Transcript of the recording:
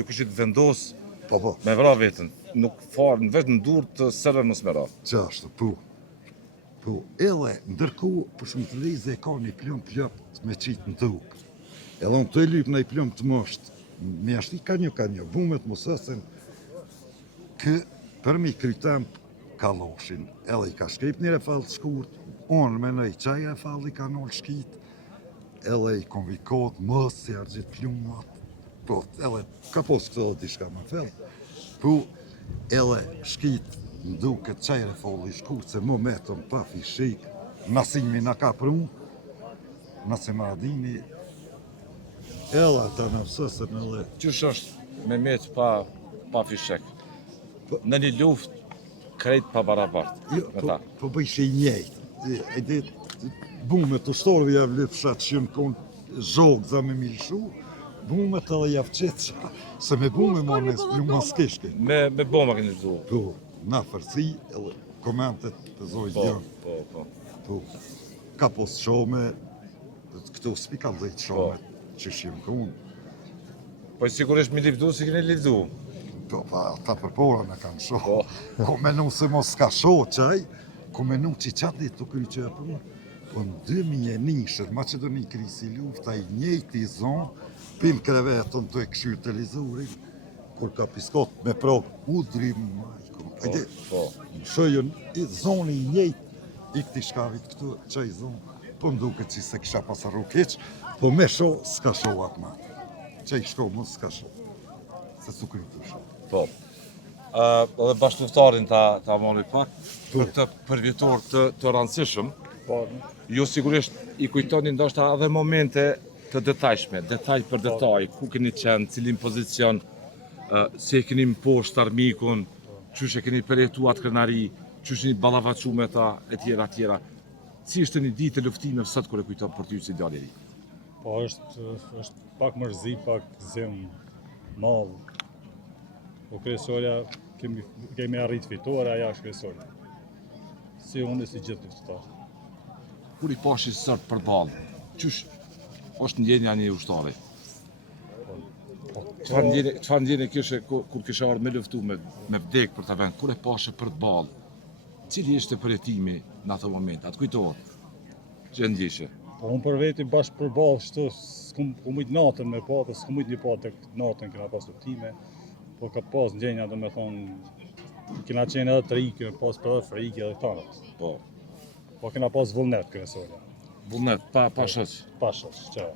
ju kishit vendos Po. me vra vetën. Nuk farë në vetë në dur të sërën mos me ra. Qashtu, po. Po, edhe ndërkohë, për shumë të lejze e ka një plumb me qitë në tukë. Edhe në të lyp në i plumb të mështë, me ashti ka një, bumet më sësën, kë për mi krytem kaloshin, edhe i ka shkrip një refal të shkurt, unë me nëj qaj refal i ka nëllë shkit, edhe i konvikot mësë si argjit plumbat, po, edhe ka pos këtë dhe dishka më fellë, po, edhe shkit në duke qaj refal i shkurt, se më metëm pa fishik, nasimi në ka prun, nëse ma adini, edhe ata në mësësën edhe... Qysh është me metë pa fishek? Në një luft, krejt pa barabart. Jo, po bëjshë i njejtë. E ditë, bumet të shtorëve javë lëpë shatë që në konë zhogë za me milshu, bumet edhe javë qetë se me bume ma nësë një maskeshke. Me boma këni vëzu? Po, na fërësi, edhe komentet të zojë gjënë. Po, ka posë shome, këto s'pi ka dhejtë shome, që shimë konë. Po sigurisht mi livdu si këni livdu? Po, ta përpora në kanë shohë. Ko menu se mos ka shohë qaj, ko menu që qatë ditë të kry që e përma. Po në 2001, Macedoni krisi lufta i njejti zonë, pin krevetën të e këshyrë televizorin, kur ka piskot me progë udrim, majko. Në shëjën, zonë i njejtë, i këti shkavit këtu, qaj zonë, po më duke që se kisha pasarru keqë, po me shohë s'ka shohë atë matë. Qaj shko më s'ka shohë, se su kry të shohë. Po. Edhe bashkëluftarin ta mori pak, për këtë përvjetor të rëndësishëm, ju sigurisht i kujtoni ndoshta edhe momente të detajshme, detaj për detaj, ku keni qenë, cilin pozicion, si e keni më poshtë armikun, qysh e keni përjetu atë krenari, qysh e keni ballavaçu me ta, e tjera. Si ishte një ditë e luftime sot kur e kujton për ty si djalë i ri? Po, është pak mërzi, pak zim, madh. Po kryesorja, kemi arrit fitore, aja është kryesorja. Si unë e si gjithë luftarë. Kur i pashi sërt për balë, qysh është ndjenja një ushtari? Çfarë ndjenje kishe kur kishe ardhur me luftu me vdek për ta vend, kur e pashe për të balë? Cili ishte përjetimi në ato momente? Atë kujtohet? Që e ndjeshe? Po unë për veti bashkë për balë, shtu, s'ku mujt natën me pa, dhe s'ku mujt një pa të natën kena pas luftime. Po ka pas ndjenja, do me thonë, kena qenë edhe të ri, kena pas për edhe frikë edhe tanët. Po. Po kena pas vullnet kryesorja. Vullnet, pa shëq? Pa shëq, që.